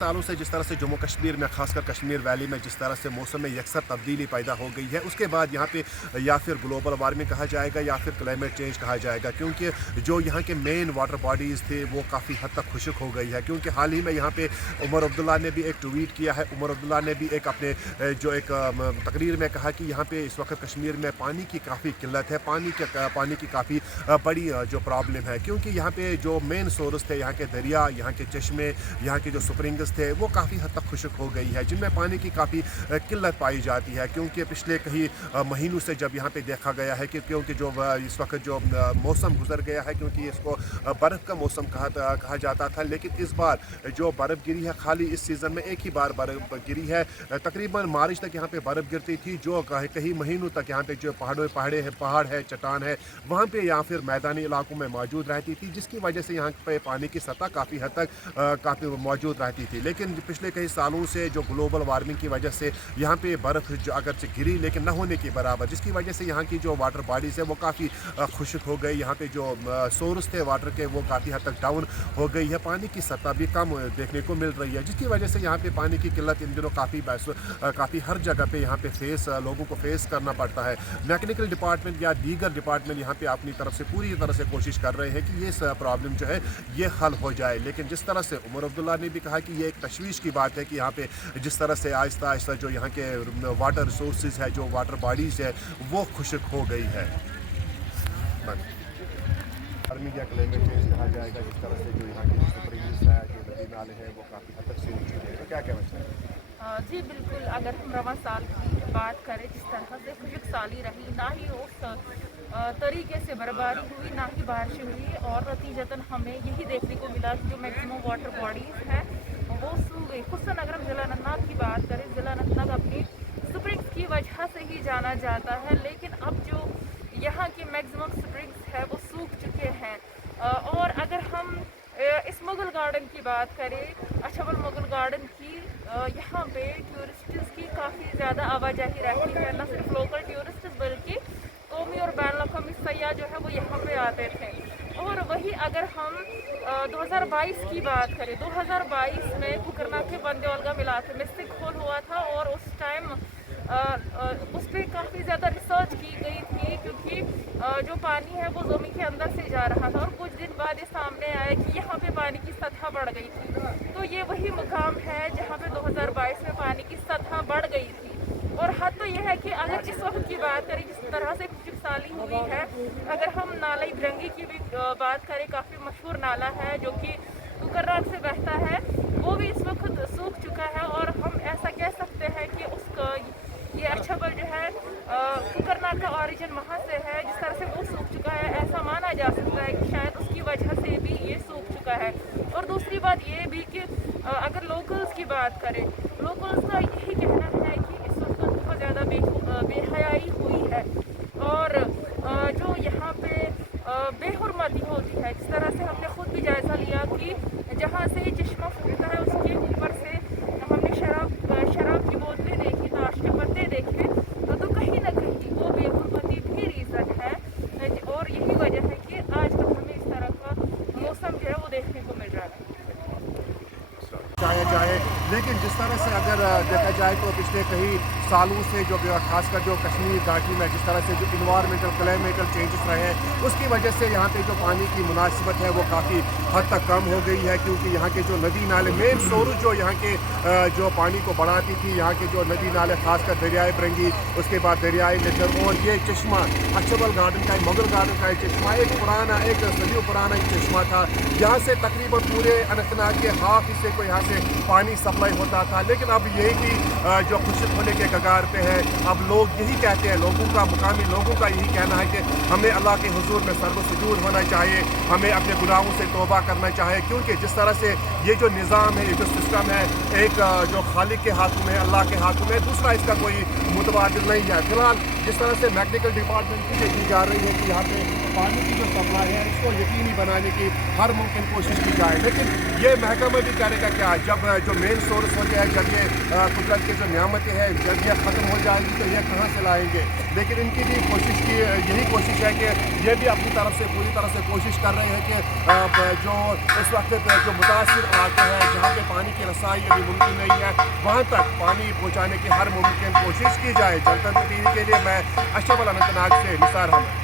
सालों से जिस तरह से जम्मू कश्मीर में खासकर कश्मीर वैली में जिस तरह से मौसम में यकसर तब्दीली पैदा हो गई है, उसके बाद यहाँ पे या फिर ग्लोबल वार्मिंग कहा जाएगा या फिर क्लाइमेट चेंज कहा जाएगा, क्योंकि जो यहाँ के मेन वाटर बॉडीज़ थे वो काफ़ी हद तक खुश्क हो गई है। क्योंकि हाल ही में यहाँ पे उमर अब्दुल्ला ने भी एक ट्वीट किया है। उमर अब्दुल्ला ने भी एक अपने जो एक तकरीर में कहा कि यहाँ पे इस वक्त कश्मीर में पानी की काफ़ी किल्लत है, पानी की काफ़ी बड़ी जो प्रॉब्लम है, क्योंकि यहाँ पे जो मेन सोर्स थे, यहाँ के दरिया, यहाँ के चश्मे, यहाँ के जो स्प्रिंग्स थे वो काफ़ी हद तक खुश्क हो गई है, जिनमें पानी की काफ़ी किल्लत पाई जाती है। क्योंकि पिछले कई महीनों से जब यहाँ पे देखा गया है कि क्योंकि जो इस वक्त जो मौसम गुजर गया है, क्योंकि इसको बर्फ़ का मौसम कहा जाता था, लेकिन इस बार जो बर्फ़ गिरी है खाली इस सीज़न में एक ही बार बर्फ़ गिरी है। तकरीबन मार्च तक यहाँ पे बर्फ़ गिरती थी, जो कई महीनों तक यहाँ पे जो पहाड़ है, चट्टान है, वहाँ पे या फिर मैदानी इलाकों में मौजूद रहती थी, जिसकी वजह से यहाँ पे पानी की सतह काफ़ी हद तक काफ़ी मौजूद रहती थी। लेकिन पिछले कई सालों से जो ग्लोबल वार्मिंग की वजह से यहाँ पे बर्फ़ जो अगरचे गिरी लेकिन न होने के बराबर, जिसकी वजह से यहाँ की जो वाटर बॉडीज़ है वो काफ़ी खुश्क हो गई। यहाँ पे जो सोर्स थे वाटर के वो काफ़ी हद तक डाउन हो गई है, पानी की सतह भी कम देखने को मिल रही है, जिसकी वजह से यहाँ पे पानी की किल्लत इन दिनों काफ़ी हर जगह पे यहाँ पे लोगों को फेस करना पड़ता है। मैकेनिकल डिपार्टमेंट या दीगर डिपार्टमेंट यहाँ पे अपनी तरफ से पूरी तरह से कोशिश कर रहे हैं कि ये प्रॉब्लम जो है ये हल हो जाए। लेकिन जिस तरह से उमर अब्दुल्ला ने भी कहा कि ये एक तशवीश की बात है कि यहाँ पे जिस तरह से आहिस्ता आहिस्ता जो यहाँ के वाटर रिसोर्सेज है, जो वाटर बॉडीज़ है वो खुश्क हो गई है। वार्मिंग या क्लाइमेट चेंज कहा जाएगा, जिस तरह से जो यहाँ के स्प्रिंग्स है, जो नदी नाले हैं वो काफ़ी हद तक सूख चुके हैं, तो क्या कहना चाहिए? जी बिल्कुल, अगर हम रवां साल की बात करें, जिस तरह से खुशक साली रही, ना ही उस तरीके से बर्बादी हुई, ना ही बारिश हुई, और नतीजतन हमें यही देखने को मिला कि जो मैक्सिमम वाटर बॉडीज़ हैं वो सूख गई। खुसन अगर हम ज़िला अनंतनाग की बात करें, ज़िला अनंतनाग अपनी स्प्रिंग्स की वजह से ही जाना जाता है, लेकिन अब जो यहाँ के मैक्सिमम स्प्रिंग्स है वो सूख चुके हैं। और अगर हम इस मुगल गार्डन की बात करें, अछबल मुगल गार्डन की, यहाँ पे टूरिस्ट्स की काफ़ी ज़्यादा आवाजाही रहती है, न सिर्फ लोकल टूरिस्ट्स बल्कि कौमी और बैन अवी सयाह जो है वो यहाँ पे आते थे। और वही अगर हम 2022 की बात करें, 2022 में कुकरनाग के बंदेलगम इलाके में सिंखोल हुआ था, और उस टाइम उस पर काफ़ी ज़्यादा रिसर्च की गई थी, क्योंकि जो पानी है वो ज़मीन के अंदर से जा रहा था, और कुछ दिन बाद ये सामने आया कि यहाँ पे पानी की सतह बढ़ गई थी। तो ये वही मुकाम है जहाँ पे 2022 में पानी की सतह बढ़ गई थी। और हद तो यह है कि अगर इस वक्त की बात करें, जिस तरह से खुशक साली हुई है, अगर हम नाला इब्रंगी की भी बात करें, काफ़ी मशहूर नाला है जो कि कुकरनाग से बहता है, वो भी इस वक्त सूख चुका है। और हम ऐसा कह सकते हैं कि उसका ये अछबल जो है कुकरनाग का ओरिजिन वहाँ से है, जिस तरह से वो सूख चुका है, ऐसा माना जा सकता है कि शायद उसकी वजह से भी ये सूख चुका है। और दूसरी बात ये भी कि अगर लोकल्स की बात करें, लोकल्स का यही कहना है कि इस वक्त बहुत ज़्यादा बेहयाई हुई है, और जो यहाँ पे बेहुरमती होती है, जिस तरह से हमने खुद भी जायज़ा लिया कि जहाँ से ये चश्मा फूटता है उसके ऊपर से हमने शराब की बोतलें देखी, ताश के पत्ते देखे, तो कहीं ना कहीं वो बेहुरमती भी रीज़न है, और यही वजह है कि आजकल हमें इस तरह का मौसम जो है वो देखने को मिल रहा है। जाए लेकिन जिस तरह से अगर देखा जाए तो पिछले कई सालों से जो खासकर जो कश्मीर घाटी में जिस तरह से जो इन्वायरमेंटल क्लाइमेटल चेंजेस रहे हैं, उसकी वजह से यहाँ पे जो पानी की मुनासिबत है वो काफ़ी हद तक कम हो गई है। क्योंकि यहाँ के जो नदी नाले मेन सोर्स जो यहाँ के जो पानी को बढ़ाती थी, यहाँ के जो नदी नाले खासकर दरियाए बरंगी, उसके बाद दरियाए निटर, और ये चश्मा अछबल गार्डन का, मुगल गार्डन का चश्मा एक सदियों पुराना एक चश्मा था। यहाँ से तकरीबन पूरे अनंतनाग के हाफ हिस्से को यहाँ से पानी सप्लाई होता था। लेकिन अब यही की जो खुश्क होने के कगार पे है, अब लोग यही कहते हैं, मुकामी लोगों का यही कहना है कि हमें अल्लाह के हुजूर में सर्व सुजूद होना चाहिए, हमें अपने गुनाहों से तौबा करना चाहिए। क्योंकि जिस तरह से ये जो निज़ाम है, ये जो सिस्टम है, एक जो खालिक के हाथों में, अल्लाह के हाथों में, दूसरा इसका कोई मुतबादिल नहीं है। फिलहाल जिस तरह से मैकेनिकल डिपार्टमेंट की जा रही है कि यहाँ पे पानी की जो सप्लाई है इसको यकीनी बनाने की हर मुमकिन कोशिश की जाए। लेकिन ये महकमा भी करेगा क्या, जब जो मेन सोर्स हो जाए, जब ये कुदरत की जो नियामतें हैं जब ये ख़त्म हो जाएगी तो ये कहाँ से लाएंगे। लेकिन इनकी भी यही कोशिश है कि ये भी अपनी तरफ से पूरी तरह से कोशिश कर रहे हैं कि जो इस वक्त जो मुतासिर इलाके हैं जहाँ पे पानी की रसाई अभी मुमकिन नहीं है वहाँ तक पानी पहुँचाने की हर मुमकिन कोशिश की जाए। जनतंत्र टीवी के लिए मैं अशरफ अल अनंतनाग से निसार अहमद।